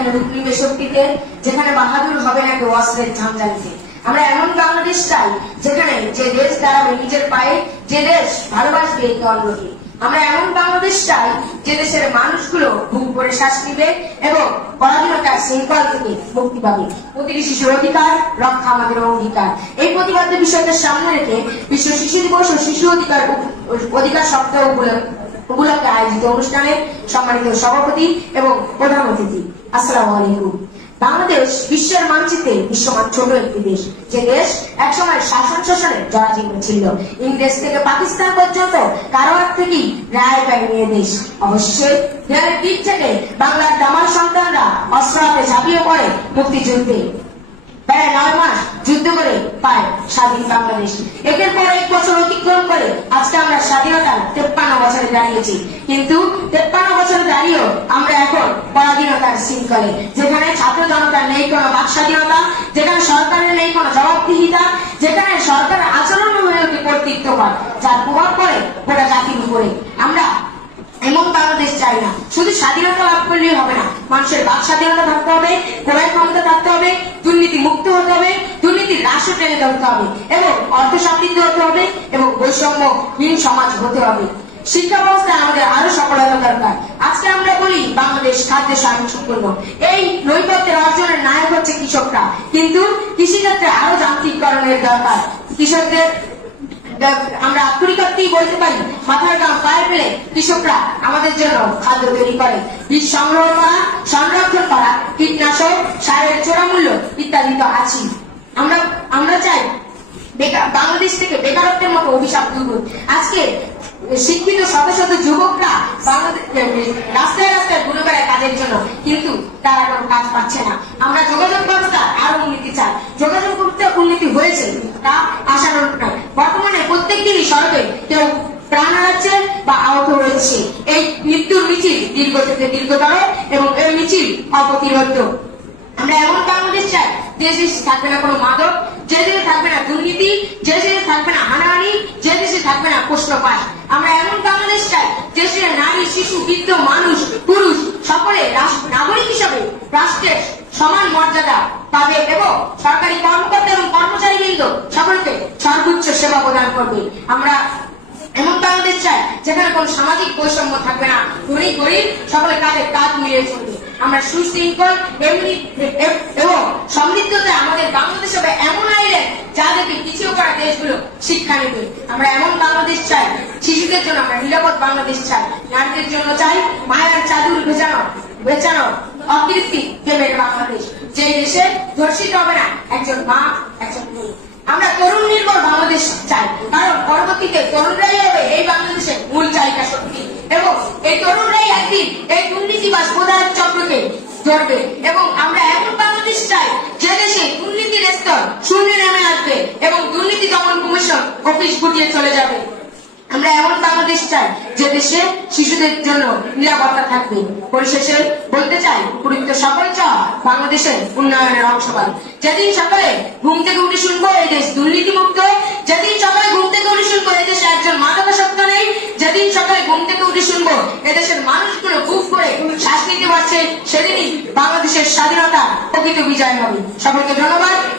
যেখানে রুক্মিণী শক্তিতে, যেখানে বাহাদুর হবে না কেউ অস্ত্রের ঝাঁঝালিতে। আমরা এমন বাংলাদেশ চাই যেখানে যে দেশ দাঁড়াবে নিজের পায়ে, যে দেশ ভালোবাসবে একে অন্যকে। আমরা এমন বাংলাদেশ চাই যে দেশের মানুষগুলো বুক ভরে শ্বাস নিবে এবং পরাধীনতার শৃঙ্খল থেকে মুক্তি পাবে। প্রতিটি শিশুর অধিকার রক্ষা আমাদের অঙ্গীকার। এই প্রতিবাদ্য বিষয়কে সামনে রেখে বিশ্ব শিশু দিবস ও শিশু অধিকার সপ্তাহ উপলক্ষে আয়োজিত অনুষ্ঠানে সম্মানিত সভাপতি এবং প্রধান অতিথি, আসসালামু আলাইকুম। বাংলাদেশ বিশ্বের মানচিত্রে বিশ্বমান ছোট একটি দেশ, যে দেশ একসময় শাসন শোষণের জরাজীর্ণ ছিল। ইংরেজ থেকে পাকিস্তান পর্যন্ত কারো হাত থেকেই রায় পায়নি এ দেশ। অবশ্যই দেয়ালের দিক থেকে বাংলার দামাল সন্তানরা অস্ত্র হাতে ঝাঁপিয়ে পড়ে মুক্তিযুদ্ধে। প্রায় 9 মাস যুদ্ধ করে পায় স্বাধীন বাংলাদেশ। একের পর 1 বছর অতিক্রম করে আজকে আমরা স্বাধীনতার 53 বছরে দাঁড়িয়েছি। কিন্তু 53 বছরে দাঁড়িয়েও আমরা এখন পরাধীনতার শৃঙ্খলে, যেখানে ছাত্র জনতার নেই কোনো বাক স্বাধীনতা, যেখানে সরকারের নেই কোনো জবাবদিহিতা, যেখানে সরকারের আচরণ হয়ে ওঠে কর্তৃত্ববাদ, যার প্রভাব পড়ে গোটা জাতির উপরে। আমরা এমন বাংলাদেশ চাই না। শুধু স্বাধীনতা লাভ করলেই হবে না, মানুষের বাক স্বাধীনতা থাকতে হবে, ক্রয় ক্ষমতা থাকতে হবে, দুর্নীতি মুক্ত হতে হবে, দুর্নীতির রাশি টেনে ধরতে হবে এবং অর্থ সমৃদ্ধ হতে হবে এবং বৈষম্যহীন সমাজ হতে হবে। শিক্ষা ব্যবস্থায় আমাদের আরো সফলতা দরকার। আজকে আমরা বলি বাংলাদেশ খাদ্যে স্বয়ংসম্পূর্ণ। এই নৈপথ্যের অর্জনের নায়ক হচ্ছে কৃষকরা, কিন্তু কৃষিক্ষেত্রে আরো যান্ত্রিকরণের দরকার। কৃষকদের আমরা আক্ষরিকতেই বলতে পারি, মাথার গাম পায়ে ফেলে কৃষকরা আমাদের জন্য খাদ্য তৈরি করে। বীজ সংগ্রহ করা, সংরক্ষণ করা, কীটনাশক, সারের চোরামূল্য ইত্যাদি তো আছেই। আমরা চাই বাংলাদেশ থেকে বেকারত্বের মতো অভিশাপ দূর হোক। আজকে শিক্ষিত শত শত যুবকরা রাস্তায় রাস্তায় ঘুরে বেড়ায় কাজের জন্য, কিন্তু তারা কোনো কাজ পাচ্ছে না। আমরা যোগাযোগ ব্যবস্থা আরো উন্নতি চাই। যোগাযোগ ব্যবস্থা উন্নতি হয়েছে, তা আশানুরূপ নয়। বর্তমানে প্রত্যেক দিনই সড়কে কেউ প্রাণ হারাচ্ছে বা আহত হয়েছে। এই মৃত্যুর মিছিল দীর্ঘ থেকে দীর্ঘতর এবং এই মিছিল অপ্রতিরোধ্য। আমরা এমন বাংলাদেশ চাই যে দেশে থাকবে না কোনো মাদক, যে দেশে থাকবে না দুর্নীতি, যে দেশে থাকবে না হানাহানি, যে দেশে থাকবে না প্রশ্নপাত। আমরা এমন বাংলাদেশ চাই দেশে নারী, শিশু, বৃদ্ধ, মানুষ, পুরুষ সকলে নাগরিক হিসাবে রাষ্ট্রের সমান মর্যাদা পাবে এবং সরকারি কর্মকর্তা এবং কর্মচারীবৃন্দ সকলকে সর্বোচ্চ সেবা প্রদান করবে। আমরা এমন বাংলাদেশ চাই যেখানে কোন সামাজিক বৈষম্য থাকবে না, ধনী গরিব সকলে কাঁধে কাঁধ মিলিয়ে চলবে। আমরা সুশৃঙ্খল এবং সমৃদ্ধতে আমাদের বাংলাদেশ হবে এমন আইলেন যা দেখে পিছিয়ে পড়া দেশগুলো শিক্ষা নেবে। আমরা এমন বাংলাদেশ চাই, শিশুদের জন্য আমরা নিরাপদ বাংলাদেশ চাই, নারীদের জন্য চাই মায়ের চাদর বেচানো অকৃত্রিম প্রেমের বাংলাদেশ, যে দেশে ধর্ষিত হবে না একজন মা, একজন মেয়ে। আমরা তরুণ নির্ভর বাংলাদেশ চাই, কারণ পরবর্তীতে তরুণরাই হবে এই বাংলাদেশের মূল চালিকা শক্তি এবং এই তরুণরাই একদিন এই দুর্নীতিবাজ প্রধান চক্রকে ধরবে। এবং আমরা এমন বাংলাদেশ চাই যে দেশে দুর্নীতির স্তর শূন্যে নেমে আসবে এবং দুর্নীতি দমন কমিশন অফিস গুটিয়ে চলে যাবে। আমরা এমন বাংলাদেশ চাই যে দেশে শিশুদের জন্য নিরাপত্তা থাকবে। পরিশেষে বলতে চাই, উপযুক্ত সকল চাওয়া বাংলাদেশের উন্নয়নের অংশবাদী। যেদিন সকালে ঘুম থেকে উঠে শুনবো এই দেশ দুর্নীতি মুক্ত, যেদিন সকালে ঘুম থেকে উঠে শুনবো এই দেশে একজন মাদকাসক্ত নেই, যেদিন সকালে ঘুম থেকে উঠে শুনবো এদেশের মানুষগুলো বুক করে শ্বাস নিতে পারছে, সেদিনই বাংলাদেশের স্বাধীনতা প্রকৃত বিজয় হবে। সকলকে ধন্যবাদ।